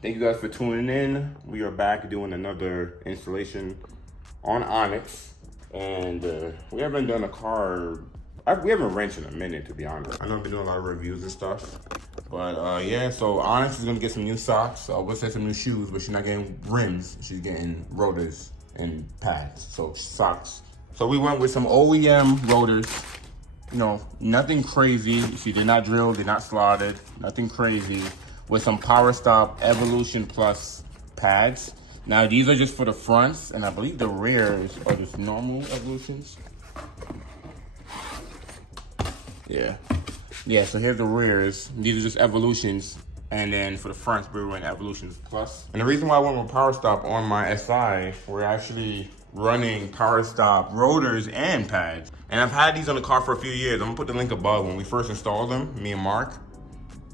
Thank you guys for tuning in. We are back doing another installation on Onyx, and we haven't done a car. We haven't wrenched in a minute, to be honest. I know I've been doing a lot of reviews and stuff, but yeah. So Onyx is gonna get some new socks. I would say some new shoes, but she's not getting rims. She's getting rotors and pads. So socks. So we went with some OEM rotors. You know, nothing crazy. She did not drill, did not slotted, nothing crazy. With some Power Stop Evolution Plus pads. Now these are just for the fronts, and I believe the rears are just normal Evolutions. Yeah, so here's the rears. These are just Evolutions, and then for the fronts, we went Evolutions Plus. And the reason why I went with Power Stop on my SI, we're actually running Power Stop rotors and pads. And I've had these on the car for a few years. I'm gonna put the link above. When we first installed them, me and Mark,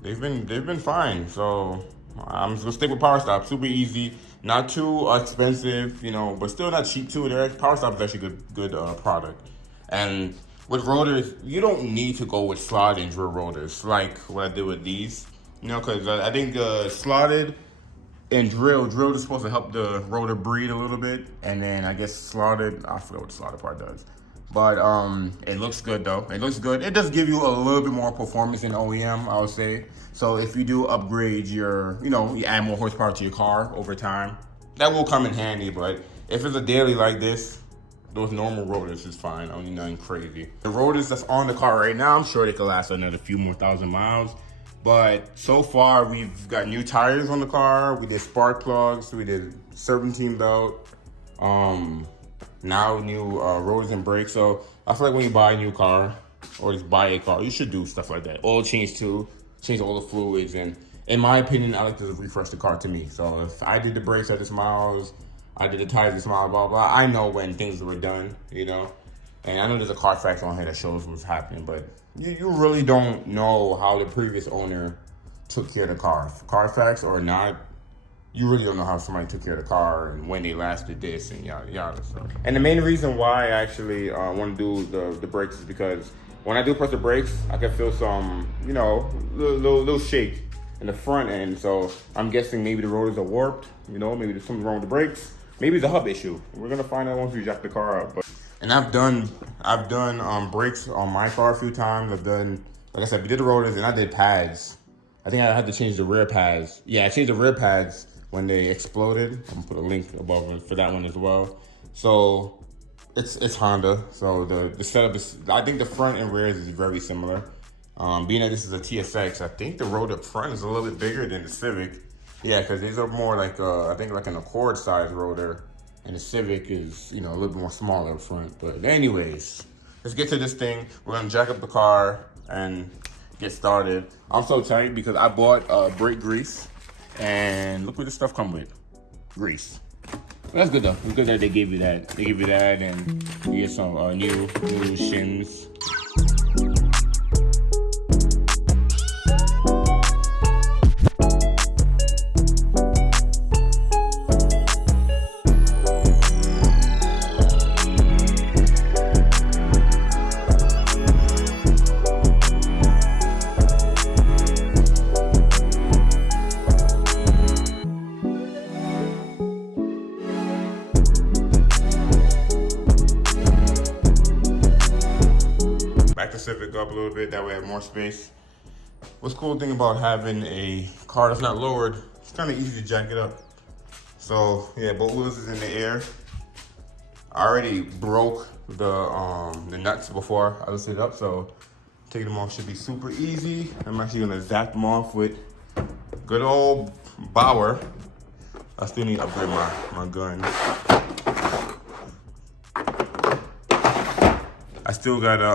they've been fine. So I'm just gonna stick with Power Stop. Super easy, not too expensive, you know, but still not cheap too. Power Stop is actually good product. And with rotors, you don't need to go with slotted and drill rotors like what I did with these. You know, because I think slotted and drill is supposed to help the rotor breathe a little bit, and then I guess slotted, I forget what the slotted part does. But it looks good though. It looks good. It does give you a little bit more performance than OEM, I would say. So if you do upgrade you add more horsepower to your car over time, that will come in handy. But if it's a daily like this, those normal rotors is fine. Only nothing crazy. The rotors that's on the car right now, I'm sure they could last another few more thousand miles. But so far, we've got new tires on the car. We did spark plugs. We did serpentine belt. Now new rotors and brakes. So I feel like when you buy a new car or just buy a car, you should do stuff like that. Oil change too, change all the fluids. And in my opinion, I like to refresh the car to me. So if I did the brakes at this miles, I did the tires this mile, blah, blah, I know when things were done, you know? And I know there's a Carfax on here that shows what's happening, but you really don't know how the previous owner took care of the car. Carfax or not, you really don't know how somebody took care of the car and when they last did this and yada yada. So. And the main reason why I actually want to do the brakes is because when I do press the brakes, I can feel some, little shake in the front end. So I'm guessing maybe the rotors are warped, maybe there's something wrong with the brakes. Maybe it's a hub issue. We're gonna find out once we jack the car up. And I've done brakes on my car a few times. I've done, like I said, we did the rotors and I did pads. I think I had to change the rear pads. Yeah, I changed the rear pads when they exploded. I'm gonna put a link above for that one as well. So it's Honda. So the setup is, I think the front and rears is very similar. Being that this is a TSX, I think the rotor front is a little bit bigger than the Civic. Yeah, because these are more like, I think like an Accord size rotor, and the Civic is, a little bit more smaller up front. But anyways, let's get to this thing. We're gonna jack up the car and get started. I'm so tight because I bought brake grease, and look what this stuff comes with, grease. That's good though. It's good that they gave you that. They give you that, and you get some new shims. Back the Civic up a little bit, that way I have more space. What's cool thing about having a car that's not lowered, it's kind of easy to jack it up. So yeah, both wheels is in the air. I already broke the nuts before I lifted it up, so taking them off should be super easy. I'm actually gonna zap them off with good old Bauer. I still need to upgrade my gun. I still gotta,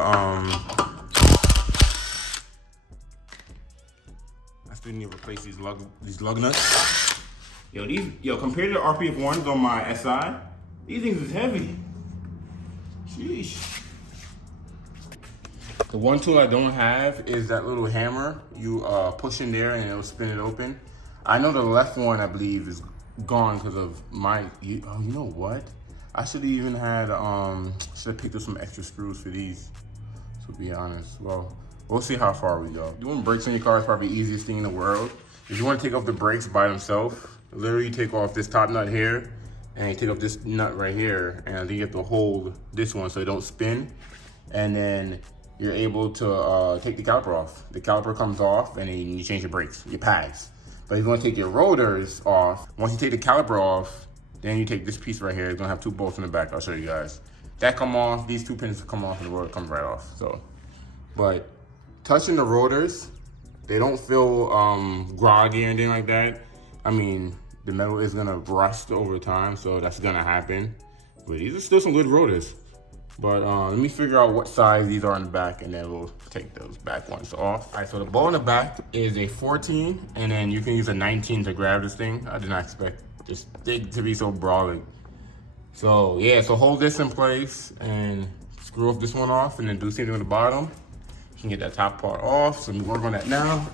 I still need to replace these lug nuts. Yo, compared to the RPF ones on my SI, these things is heavy. Sheesh. The one tool I don't have is that little hammer. You push in there and it'll spin it open. I know the left one, I believe, is gone because of my, you know what? I should have even had, should have picked up some extra screws for these, to be honest. Well, we'll see how far we go. Doing brakes on your car is probably the easiest thing in the world. if you want to take off the brakes by themselves, literally you take off this top nut here, and you take off this nut right here, and then you have to hold this one so it don't spin, and then you're able to take the caliper off. The caliper comes off, and then you change your brakes, your pads. But if you want to take your rotors off, once you take the caliper off, then you take this piece right here. It's gonna have 2 bolts in the back. I'll show you guys. That come off, these 2 pins come off, and the rotor comes right off. So, but touching the rotors, they don't feel groggy or anything like that. I mean, the metal is gonna rust over time, so that's gonna happen. But these are still some good rotors. But let me figure out what size these are in the back, and then we'll take those back ones off. All right, so the ball in the back is a 14, and then you can use a 19 to grab this thing. I did not expect this thing to be so brawling. So yeah, so hold this in place and screw off this one off, and then do the same thing on the bottom. You can get that top part off, so we work on that now.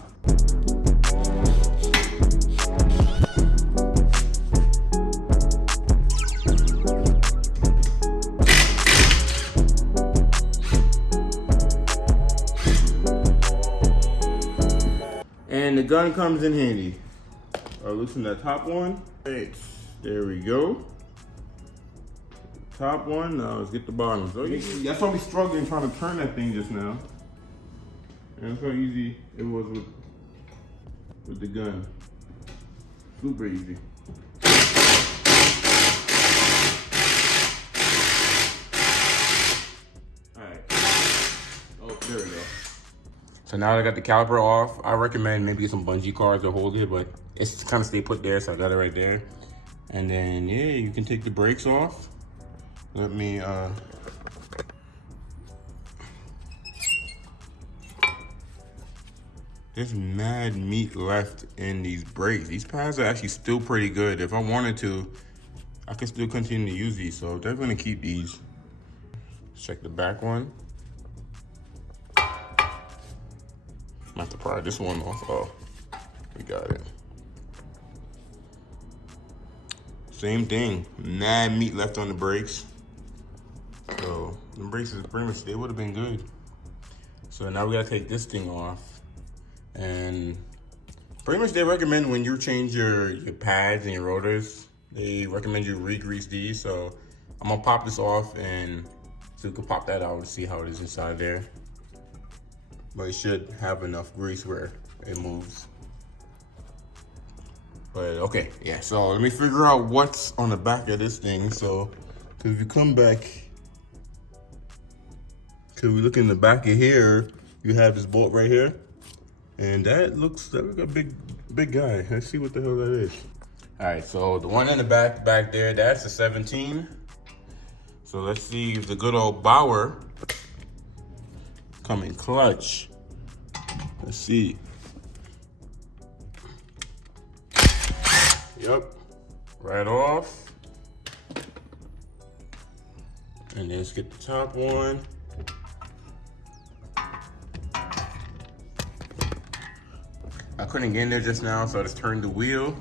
And the gun comes in handy. I'll loosen that top one. Right, there we go. Top one, now let's get the bottom. So that's why we struggling trying to turn that thing just now. And that's how easy it was with the gun. Super easy. Alright. Oh, there we go. So now that I got the caliper off, I recommend maybe some bungee cords to hold it, but it's kind of stay put there, so I got it right there. And then, yeah, you can take the brakes off. Let me, there's mad meat left in these brakes. These pads are actually still pretty good. If I wanted to, I could still continue to use these, so definitely gonna keep these. Check the back one. I have to pry this one off. Oh, we got it. Same thing, mad meat left on the brakes. So the brakes is pretty much, they would have been good. So now we gotta take this thing off. And pretty much they recommend when you change your pads and your rotors, they recommend you re-grease these. So I'm gonna pop this off, and so you can pop that out and see how it is inside there. But it should have enough grease where it moves. But okay, yeah, so let me figure out what's on the back of this thing. So, cause if you come back, cause we look in the back of here, you have this bolt right here. And that looks like a big guy. Let's see what the hell that is. All right, so the one in the back there, that's a 17. So let's see if the good old Bauer come in clutch. Let's see. Yep, right off. And then let's get the top one. I couldn't get in there just now, so I just turned the wheel.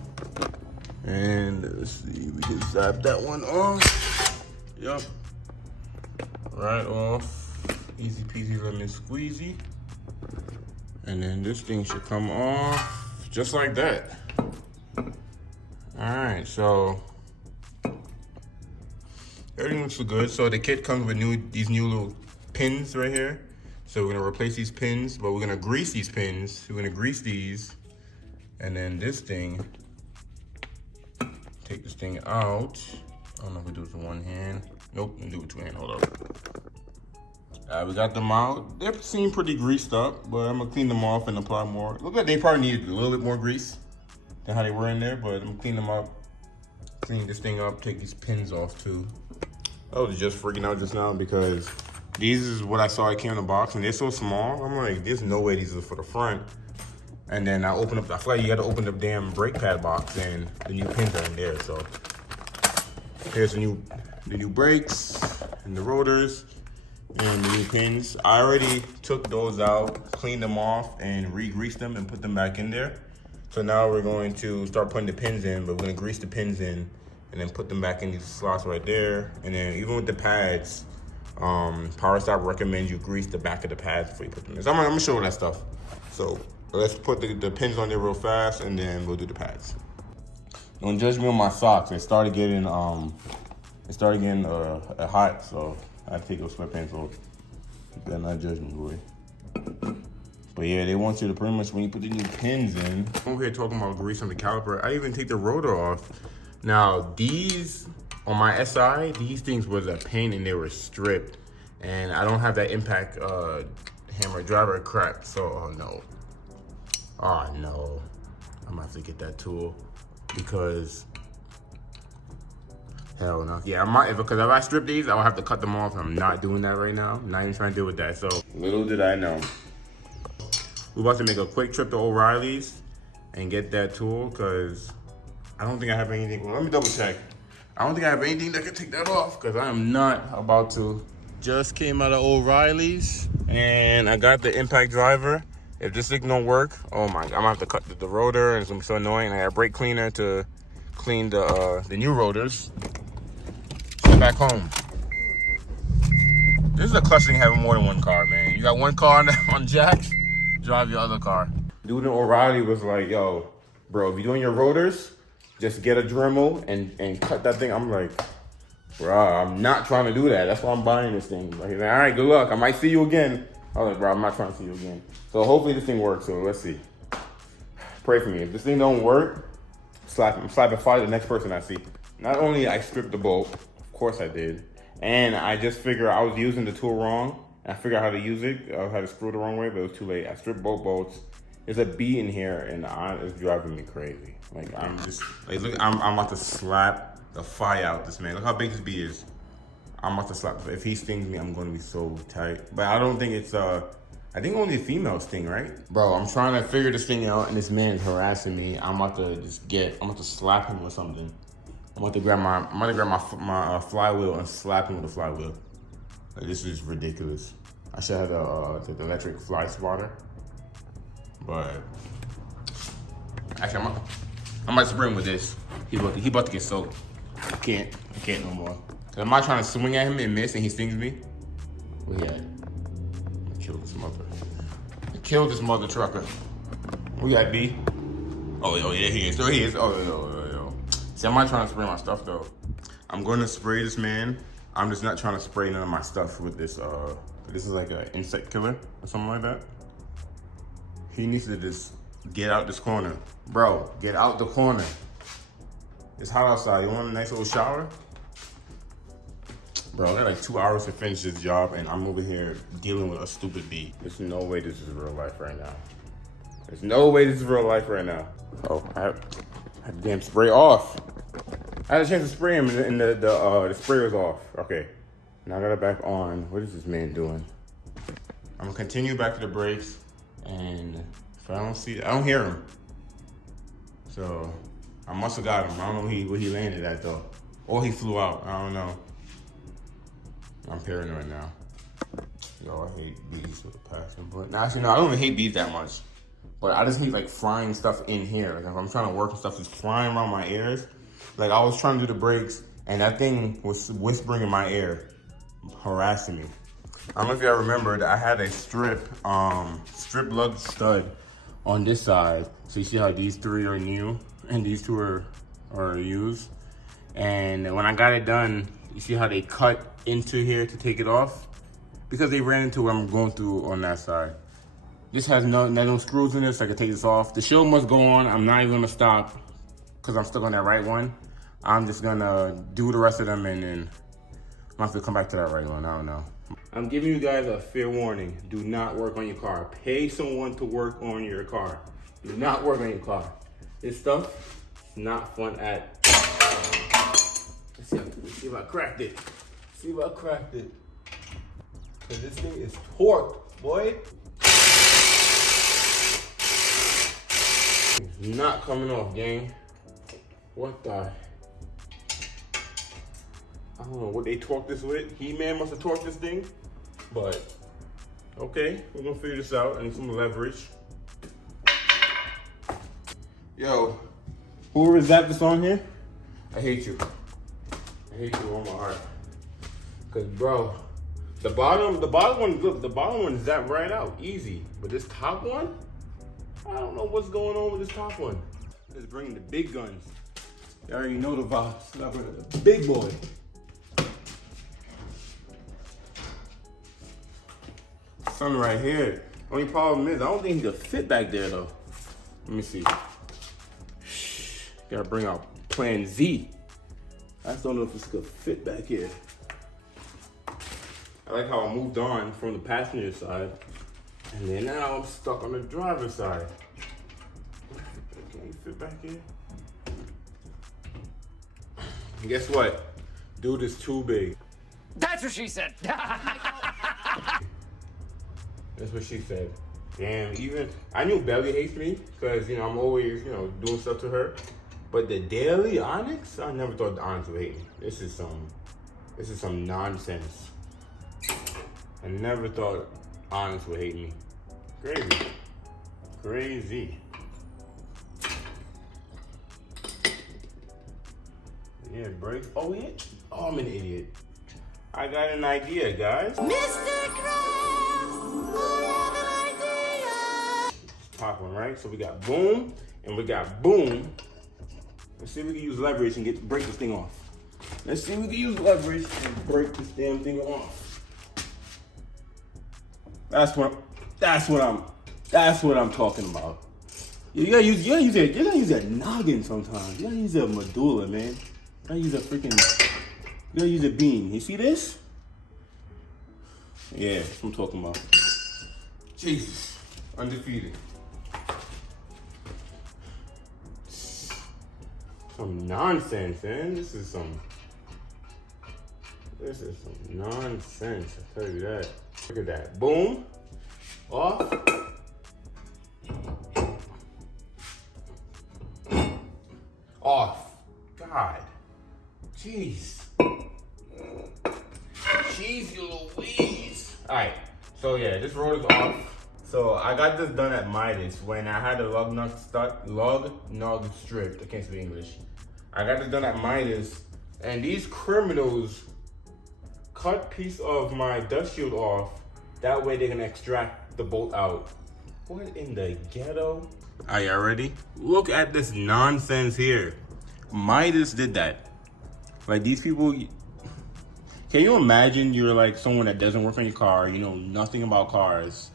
And let's see, we can zap that one off. Yep, right off. Easy peasy lemon squeezy. And then this thing should come off just like that. All right, so everything looks good. So the kit comes with these new little pins right here. So we're gonna replace these pins, but we're gonna grease these pins. We're gonna grease these, and then this thing, take this thing out. I don't know if we do it with one hand. Nope, we do it with 2 hands, hold up. We got them out. They seem pretty greased up, but I'm gonna clean them off and apply more. Look like they probably needed a little bit more grease than how they were in there, but I'm gonna clean them up, clean this thing up, take these pins off too. I was just freaking out just now because these is what I saw it came in the box, and they're so small. I'm like, there's no way these are for the front. And then I open up, I feel like you gotta open the damn brake pad box, and the new pins are in there. So here's the new brakes and the rotors and the new pins. I already took those out, cleaned them off, and re-greased them and put them back in there. So now we're going to start putting the pins in, but we're gonna grease the pins in and then put them back in these slots right there. And then even with the pads, Power Stop recommends you grease the back of the pads before you put them in. So I'm gonna show that stuff. So Let's put the pins on there real fast, and then we'll do the pads. Don't judge me on my socks. It started getting hot, so I had to take those sweatpants off. You better not judge me, boy. But yeah, they want you to pretty much, when you put the new pins in. I'm over here talking about grease on the caliper. I even take the rotor off. Now these, on my SI, these things was a pain and they were stripped. And I don't have that impact hammer driver cracked, so oh no. Oh no, I'm gonna have to get that tool because hell no. Yeah, I might, because if I strip these, I'll have to cut them off, and I'm not doing that right now. I'm not even trying to deal with that, so little did I know. We're about to make a quick trip to O'Reilly's and get that tool, because I don't think I have anything. Well, let me double check. I don't think I have anything that can take that off, because I am not about to. Just came out of O'Reilly's, and I got the impact driver. If this thing don't work, oh my, I'm gonna have to cut the rotor, and it's gonna be so annoying. I got a brake cleaner to clean the new rotors. Get back home. This is a clutch thing having more than one car, man. You got one car on jacks, drive your other car. Dude in O'Reilly was like, yo, bro, if you're doing your rotors, just get a Dremel and cut that thing. I'm like, bro, I'm not trying to do that. That's why I'm buying this thing. Like, he's like, all right, good luck. I might see you again. I was like, bro, I'm not trying to see you again. So hopefully this thing works, so let's see. Pray for me. If this thing don't work, I'm slapping fire to the next person I see. Not only I stripped the bolt, of course I did, and I just figured I was using the tool wrong. I figured out how to use it. I had to screw it the wrong way, but it was too late. I stripped both bolts. There's a bee in here, and it's driving me crazy. Like, I'm just, like, look, I'm about to slap the fire out this man. Look how big this bee is. I'm about to slap. If he stings me, I'm going to be so tight. But I don't think it's, I think only a female sting, right? Bro, I'm trying to figure this thing out, and this man is harassing me. I'm about to slap him with something. I'm about to grab my flywheel and slap him with the flywheel. Like, this is ridiculous. I should have the electric fly swatter. But actually, I might spray him with this. He about to get soaked. I can't no more. I'm not trying to swing at him and miss, and he stings me. Where he at? Kill this mother. Kill this mother trucker. Where you at, B? Oh, yeah, he is. There he is. Oh, yo. See, I'm not trying to spray my stuff though. I'm going to spray this man. I'm just not trying to spray none of my stuff with this. This is like an insect killer or something like that. He needs to just get out this corner. Bro, get out the corner. It's hot outside. You want a nice little shower? Bro, I got like 2 hours to finish this job, and I'm over here dealing with a stupid bee. There's no way this is real life right now. There's no way this is real life right now. Oh, I had the damn spray off. I had a chance to spray him, and the spray was off. Okay, now I got it back on. What is this man doing? I'm gonna continue back to the brakes, and if I don't hear him. So I must have got him. I don't know where he landed at though, or he flew out. I don't know. I'm paranoid now. Yo, I hate bees with a passion. But actually, no, I don't even hate bees that much. But I just hate like flying stuff in here. Like if I'm trying to work and stuff is flying around my ears. Like I was trying to do the brakes and that thing was whispering in my ear, harassing me. I don't know if y'all remember that I had a strip lug stud on this side. So you see how these three are new and these two are used. And when I got it done, you see how they cut into here to take it off? Because they ran into what I'm going through on that side. This has no screws in this, so I can take this off. The show must go on. I'm not even gonna stop because I'm still on that right one. I'm just gonna do the rest of them and then I'm gonna have to come back to that right one. I don't know. I'm giving you guys a fair warning. Do not work on your car. Pay someone to work on your car. Do not work on your car. This stuff is not fun at Let's see if I cracked it. See if I cracked it. Cause this thing is torqued, boy. It's not coming off, gang. What the? I don't know what they torqued this with. He-Man must have torqued this thing. But, okay, we're gonna figure this out. I need some leverage. Yo, whoever zapped this on here, I hate you. I hate you on my heart. Cause bro, the bottom one, look, the bottom one zapped right out, easy. But this top one, I don't know what's going on with this top one. It's bringing the big guns. You already know the vibes. Now bringing the big boy. Something right here. Only problem is, I don't think he could fit back there though. Let me see. Gotta bring out Plan Z. I just don't know if this could fit back here. I like how I moved on from the passenger side, and then now I'm stuck on the driver's side. Can you fit back here? And guess what? Dude is too big. That's what she said. That's what she said. Damn, even, I knew Belly hates me, because, you know, I'm always, you know, doing stuff to her. But the Daily Onyx, I never thought the Onyx would hate me. This is some nonsense. I never thought Onyx would hate me. Crazy. Crazy. Yeah, break. Oh, yeah. Oh, I'm an idiot. I got an idea, guys. Mr. Krabs, I have an idea. Pop one, right? So we got boom and we got boom. Let's see if we can use leverage and break this thing off. Let's see if we can use leverage and break this damn thing off. That's what I'm talking about. You gotta use that noggin sometimes. You gotta use that medulla, man. You gotta use a beam. You see this? Yeah, that's what I'm talking about. Jesus. Undefeated. Some nonsense, man. This is some nonsense, I tell you that. Look at that. Boom. Off. Off. God. Jeez. Jeez, you Louise. Alright, so yeah, this rotor's off. So I got this done at Midas when I had a lug nut stripped. I can't speak English. I got this done at Midas, and these criminals cut piece of my dust shield off. That way they can extract the bolt out. What in the ghetto? Are y'all ready? Look at this nonsense here. Midas did that. Like, these people, can you imagine you're like someone that doesn't work on your car, you know nothing about cars,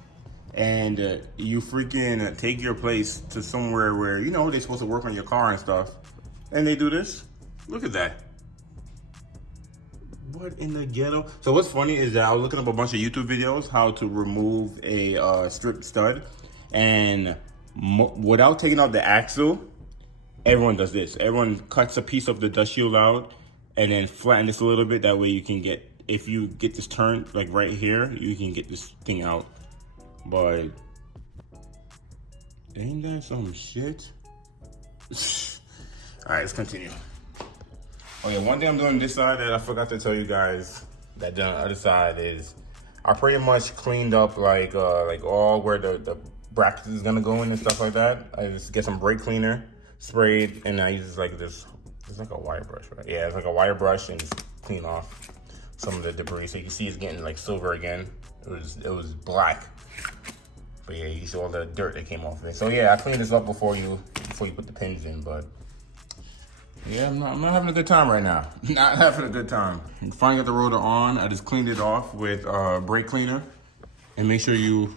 and you freaking take your place to somewhere where, you know, they're supposed to work on your car and stuff, and they do this? Look at that. What in the ghetto? So what's funny is that I was looking up a bunch of YouTube videos how to remove a stripped stud, and without taking out the axle, everyone does this. Everyone cuts a piece of the dust shield out and then flatten this a little bit. That way you can get, if you get this turned like right here, you can get this thing out. But ain't that some shit? All right, let's continue. Oh yeah, one thing I'm doing on this side that I forgot to tell you guys that done on the other side is I pretty much cleaned up like all where the bracket is gonna go in and stuff like that. I just get some brake cleaner, sprayed, and I use like this. It's like a wire brush, right? Yeah, it's like a wire brush, and just clean off some of the debris. So you can see it's getting like silver again. It was black, but yeah, you see all the dirt that came off of it. So yeah, I cleaned this up before you put the pins in, but. Yeah, I'm not having a good time right now. Not having a good time. Finally got the rotor on. I just cleaned it off with brake cleaner, and make sure you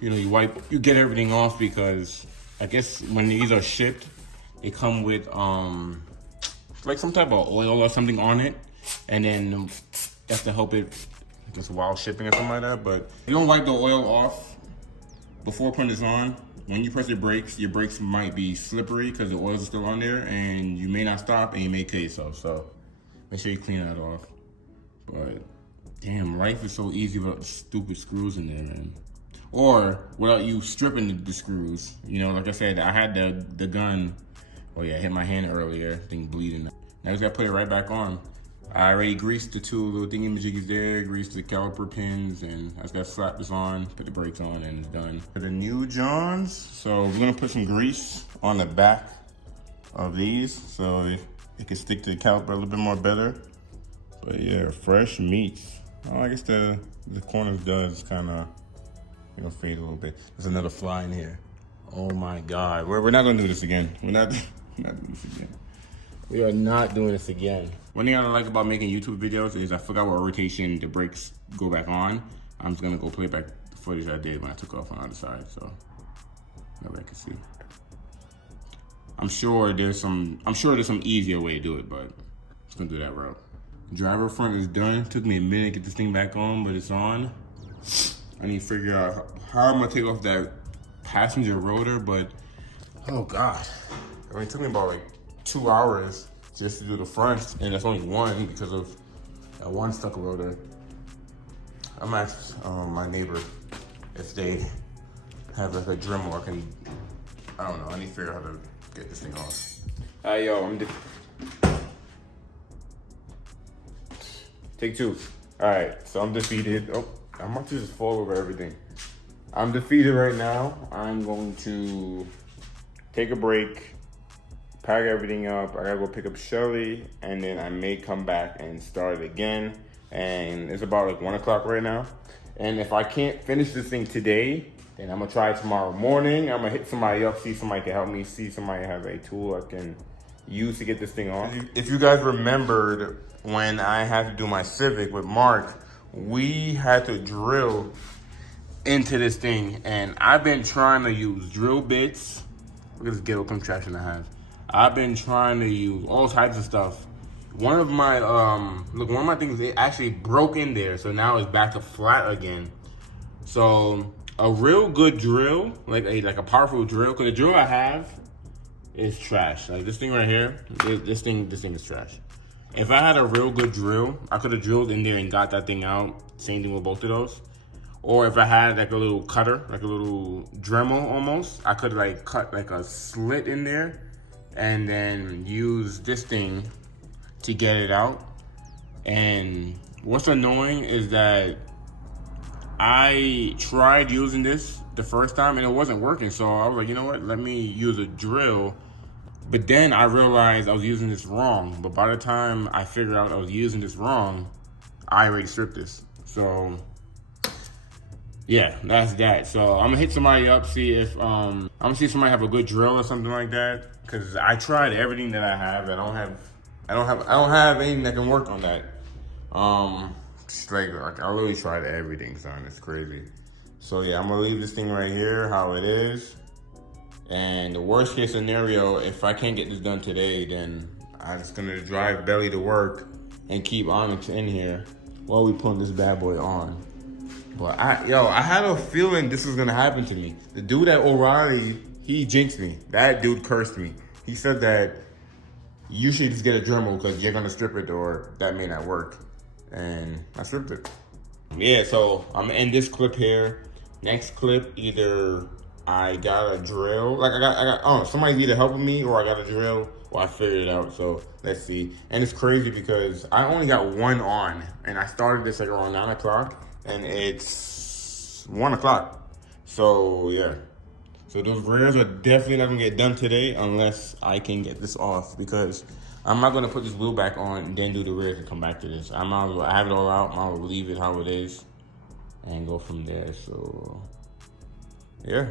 get everything off, because I guess when these are shipped, they come with like some type of oil or something on it, and then that's to help it just while shipping or something like that. But you don't wipe the oil off before putting this on. When you press your brakes might be slippery because the oils are still on there, and you may not stop and you may kill yourself. So make sure you clean that off. But damn, life is so easy without the stupid screws in there, man. Or without you stripping the screws. You know, like I said, I had the gun. Oh yeah, I hit my hand earlier, thing bleeding. Now I just gotta put it right back on. I already greased the two little thingy-majiggies there, greased the caliper pins, and I just gotta slap this on, put the brakes on, and it's done. For the new Johns, so we're gonna put some grease on the back of these so it can stick to the caliper a little bit more better. But yeah, fresh meats. Oh, I guess the corners does kind of, fade a little bit. There's another fly in here. Oh my God. We're not gonna do this again. We're not doing this again. We are not doing this again. One thing I like about making YouTube videos is I forgot what rotation the brakes go back on. I'm just gonna go play back the footage I did when I took off on the other side, so nobody can see. I'm sure there's some easier way to do it, but I'm just gonna do that route. Driver front is done. Took me a minute to get this thing back on, but it's on. I need to figure out how I'm gonna take off that passenger rotor, but oh God. I mean, it took me about like 2 hours just to do the front, and that's only one because of that one stuck rotor. I'm gonna ask my neighbor if they have like a Dremel I don't know, I need to figure out how to get this thing off. Alright, yo, Take two. Alright, so I'm defeated. Oh, I'm about to just fall over everything. I'm defeated right now. I'm going to take a break, pack everything up. I gotta go pick up Shelly, and then I may come back and start it again. And it's about like 1 o'clock right now. And if I can't finish this thing today, then I'm gonna try it tomorrow morning. I'm gonna hit somebody up, see if somebody can help me, see if somebody has a tool I can use to get this thing off. If you guys remembered when I had to do my Civic with Mark, we had to drill into this thing, and I've been trying to use drill bits. Look at this ghetto contraption I have. I've been trying to use all types of stuff. One of my things, it actually broke in there, so now it's back to flat again. So a real good drill, like a powerful drill, because the drill I have is trash. Like this thing right here, this thing is trash. If I had a real good drill, I could have drilled in there and got that thing out. Same thing with both of those. Or if I had like a little cutter, like a little Dremel almost, I could like cut like a slit in there and then use this thing to get it out. And what's annoying is that I tried using this the first time and it wasn't working. So I was like, you know what, let me use a drill. But then I realized I was using this wrong. But by the time I figured out I was using this wrong, I already stripped this. So yeah, that's that. So I'm gonna hit somebody up, see if I'm gonna see if somebody have a good drill or something like that. Cause I tried everything that I have. I don't have anything that can work on that. Like I literally tried everything, son. It's crazy. So yeah, I'm gonna leave this thing right here how it is. And the worst case scenario, if I can't get this done today, then I'm just gonna drive belly to work and keep Onyx in here while we put this bad boy on. But I had a feeling this was gonna happen to me. The dude at O'Reilly, he jinxed me. That dude cursed me. He said that you should just get a Dremel because you're gonna strip it or that may not work. And I stripped it. Yeah, so I'm gonna end this clip here. Next clip, either I got a drill, like I got somebody's either helping me or I got a drill or I figured it out. So let's see. And it's crazy because I only got one on and I started this like around 9 o'clock and it's 1 o'clock. So yeah. So those rears are definitely not gonna get done today unless I can get this off, because I'm not gonna put this wheel back on and then do the rears and come back to this. I have it all out, I'll leave it how it is and go from there. So yeah.